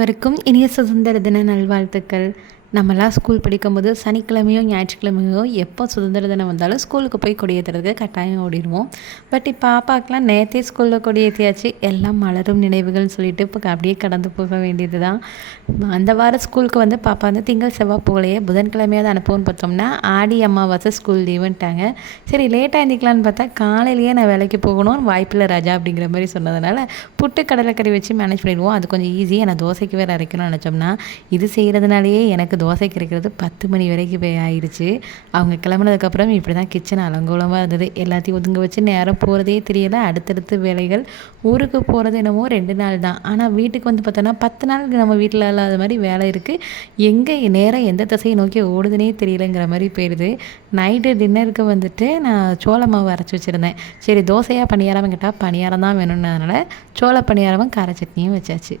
வரைக்கும் இனிய சுதந்திர தின நல்வாழ்த்துக்கள். நம்மலாம் ஸ்கூல் படிக்கும்போது சனிக்கிழமையோ ஞாயிற்றுக்கிழமையோ எப்போ சுதந்திர தினம் வந்தாலும் ஸ்கூலுக்கு போய் கொடியேற்றுறதுக்கு கட்டாயம் ஓடிடுவோம். பட் இப்போ பாப்பாக்கெலாம் நேற்றே ஸ்கூலில் கொடியேற்றியாச்சு, எல்லாம் மலரும் நினைவுகள்னு சொல்லிட்டு இப்போ அப்படியே கடந்து போக வேண்டியது தான். அந்த வாரம் ஸ்கூலுக்கு வந்து பாப்பா வந்து திங்கள் செவ்வாய் போகலையே, புதன்கிழமையாவது அனுப்புவோன்னு பார்த்தோம்னா ஆடி அமாவாசை ஸ்கூல் லீவுன்ட்டாங்க. சரி லேட்டாக எழுந்திக்கலான்னு பார்த்தா காலையிலேயே நான் வேலைக்கு போகணும், வாய்ப்பில்லை ராஜா அப்படிங்கிற மாதிரி சொன்னதுனால புட்டு கடலைக்கறி வச்சு மேனேஜ் பண்ணிடுவோம். அது கொஞ்சம் ஈஸியாக நான் தோசைக்கு வேறு அரைக்கணும்னு நினச்சோம்னா இது செய்கிறதுனாலேயே எனக்கு தோசை கிடைக்கிறது 10 மணி வரைக்கும் போய் ஆயிடுச்சு. அவங்க கிளம்புனதுக்கப்புறம் இப்படி தான் கிச்சன் அலங்கோலமாக இருந்தது. எல்லாத்தையும் ஒதுங்க வச்சு நேரம் போகிறதே தெரியலை. அடுத்தடுத்து வேலைகள். ஊருக்கு போகிறது என்னமோ 2 நாள் தான், ஆனால் வீட்டுக்கு வந்து பார்த்தோன்னா 10 நாளுக்கு நம்ம வீட்டில் இல்லாத மாதிரி வேலை இருக்குது. எங்கே நேரம் எந்த திசையை நோக்கி ஓடுதுனே தெரியலைங்கிற மாதிரி போயிடுது. நைட்டு டின்னருக்கு வந்துட்டு நான் சோள மாவு அரைச்சி வச்சுருந்தேன். சரி தோசையாக பணியாரம் கேட்டால் பணியாரம் தான் வேணும்னதுனால சோள பணியாரமும் கார சட்னியும் வச்சாச்சு.